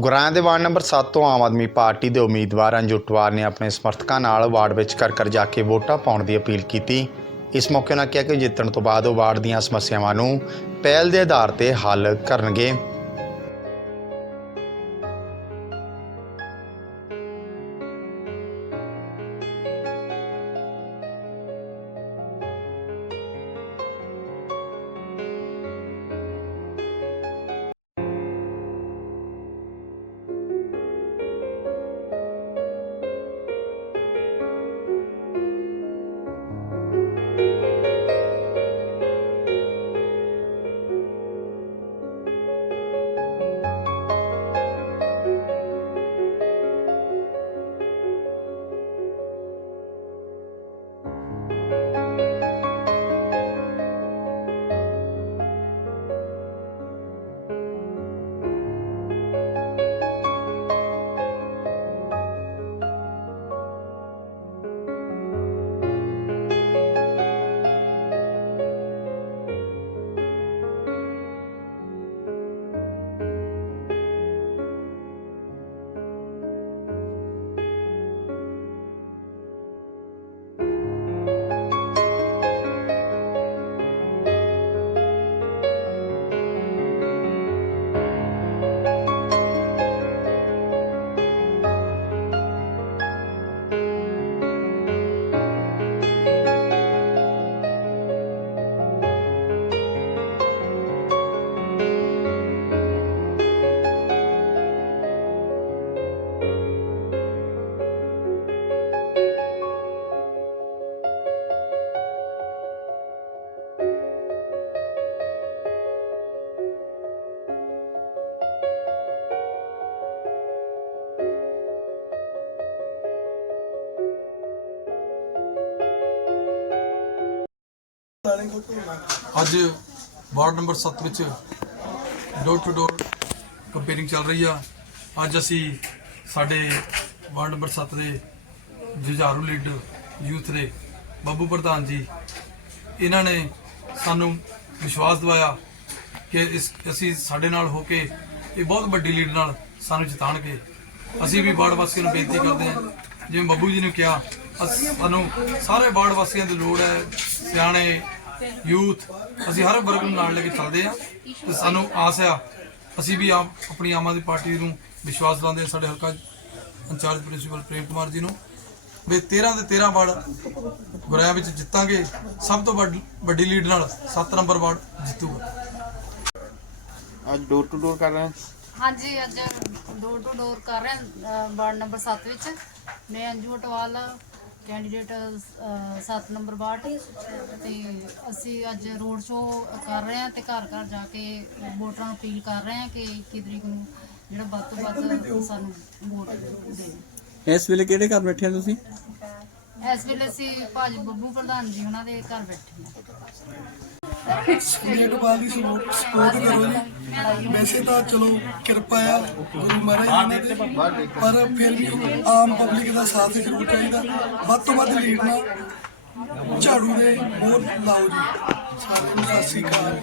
ਗੁਰਾਂ ਦੇ ward number 7 ਤੋਂ ਆਮ ਆਦਮੀ ਪਾਰਟੀ ਦੇ ਉਮੀਦਵਾਰ ਅੰਜੁਟਵਾਰ ਨੇ ਆਪਣੇ ਸਮਰਥਕਾਂ ਨਾਲ ਵਾਰਡ ਵਿੱਚ ਘਰ ਘਰ ਜਾ ਕੇ ਵੋਟਾਂ ਪਾਉਣ ਦੀ ਅਪੀਲ ਕੀਤੀ। ਇਸ ਮੌਕੇ ਉਹਨਾਂ ਕਿਹਾ ਕਿ ਜਿੱਤਣ ਤੋਂ ਬਾਅਦ ਉਹ ਵਾਰਡ ਦੀਆਂ ਸਮੱਸਿਆਵਾਂ ਨੂੰ ਪਹਿਲ ਦੇ ਆਧਾਰ ਤੇ ਹੱਲ ਕਰਨਗੇ। ਅੱਜ ਵਾਰਡ ਨੰਬਰ 7 ਵਿੱਚ ਡੋਰ ਟੂ ਡੋਰ ਕੰਪੇਅਰਿੰਗ ਚੱਲ ਰਹੀ ਆ। ਅੱਜ ਅਸੀਂ ਸਾਡੇ ਵਾਰਡ ਨੰਬਰ 7 ਦੇ ਜੁਝਾਰੂ ਲੀਡਰ ਯੂਥ ਦੇ ਬੱਬੂ ਪ੍ਰਧਾਨ ਜੀ, ਇਹਨਾਂ ਨੇ ਸਾਨੂੰ ਵਿਸ਼ਵਾਸ ਦਿਵਾਇਆ ਕਿ ਇਸ ਅਸੀਂ ਸਾਡੇ ਨਾਲ ਹੋ ਕੇ ਇਹ ਬਹੁਤ ਵੱਡੀ ਲੀਡ ਨਾਲ ਸਾਨੂੰ ਜਿਤਾਣਗੇ। ਅਸੀਂ ਵੀ ਵਾਰਡ ਵਾਸੀਆਂ ਨੂੰ ਬੇਨਤੀ ਕਰਦੇ ਹਾਂ, ਜਿਵੇਂ ਬੱਬੂ ਜੀ ਨੇ ਕਿਹਾ ਅਸ- ਸਾਨੂੰ ਸਾਰੇ ਵਾਰਡ ਵਾਸੀਆਂ ਦੀ ਲੋੜ ਹੈ ਸਿਆਣੇ ਯੂਥ ਅਸੀਂ ਹਰ ਵਰਗ ਨੂੰ ਨਾਲ ਲੈ ਕੇ ਚੱਲਦੇ ਆ ਤੇ ਸਾਨੂੰ ਆਸ ਆ ਅਸੀਂ ਵੀ ਆਪ ਆਪਣੀ ਆਮ ਆਦਮੀ ਪਾਰਟੀ ਨੂੰ ਵਿਸ਼ਵਾਸ ਦਿਲਾਉਂਦੇ ਹਾਂ ਸਾਡੇ ਹਲਕਾ ਇੰਚਾਰਜ ਪ੍ਰਿੰਸੀਪਲ ਪ੍ਰੇਮ ਕੁਮਾਰ ਜੀ ਨੂੰ। ਵੀ 13 ਦੇ 13 ਵਾਰਡ ਗੁਰਾਇਆ ਵਿੱਚ ਜਿੱਤਾਂਗੇ ਸਭ ਤੋਂ ਵੱਡ- ਵੱਡੀ ਲੀਡ ਨਾਲ 7 ਨੰਬਰ ਵਾਰਡ ਜਿੱਤੂਗਾ। ਅੱਜ ਡੋਰ ਟੂ ਡੋਰ ਕਰ ਰਹੇ ਹਾਂ? ਹਾਂਜੀ ਅੱਜ ਡੋਰ ਟੂ ਡੋਰ ਕਰ ਰਹੇ ਹਾਂ ਵਾਰਡ ਨੰਬਰ 7 ਵਿੱਚ। ਮੈਂ Anju Atwal candidate 7 number ward ਤੇ ਅਸੀਂ ਅੱਜ ਰੋਡ ਸ਼ੋਅ ਕਰ ਰਹੇ ਹਾਂ ਤੇ ਘਰ ਘਰ ਜਾ ਕੇ ਵੋਟਰਾਂ ਨੂੰ ਅਪੀਲ ਕਰ ਰਹੇ ਹਾਂ ਕਿ 21 ਤਰੀਕ ਨੂੰ ਜਿਹੜਾ ਵੱਧ ਤੋਂ ਵੱਧ ਸਾਨੂੰ ਵੋਟ ਦੇਣ। ਇਸ ਵੇਲੇ ਕਿਹੜੇ ਘਰ ਬੈਠੇ ਆ ਤੁਸੀਂ? ਇਸ ਵੇਲੇ ਅਸੀਂ ਭਾਜੀ ਬੱਬੂ ਪ੍ਰਧਾਨ ਜੀ ਉਹਨਾਂ ਦੇ ਘਰ ਬੈਠੇ ਹਾਂ। ਗੇਟਵਾਲ ਦੀ ਸਪੋਰਟ ਸਪੋਰਟ ਕਰੋ ਜੀ। ਵੈਸੇ ਤਾਂ ਚਲੋ ਕਿਰਪਾ ਆ ਗੁਰੂ ਮਹਾਰਾਜ ਜੀ ਨੇ ਪਰ ਫਿਰ ਵੀ ਆਮ ਪਬਲਿਕ ਦਾ ਸਾਥ ਜ਼ਰੂਰ ਚਾਹੀਦਾ। ਵੱਧ ਤੋਂ ਵੱਧ ਲੀਡ ਨਾਲ ਝਾੜੂ ਦੇ ਵੋਟ ਲਾਓ ਜੀ। ਸਾਰਿਆਂ ਨੂੰ ਸਤਿ ਸ੍ਰੀ ਅਕਾਲ।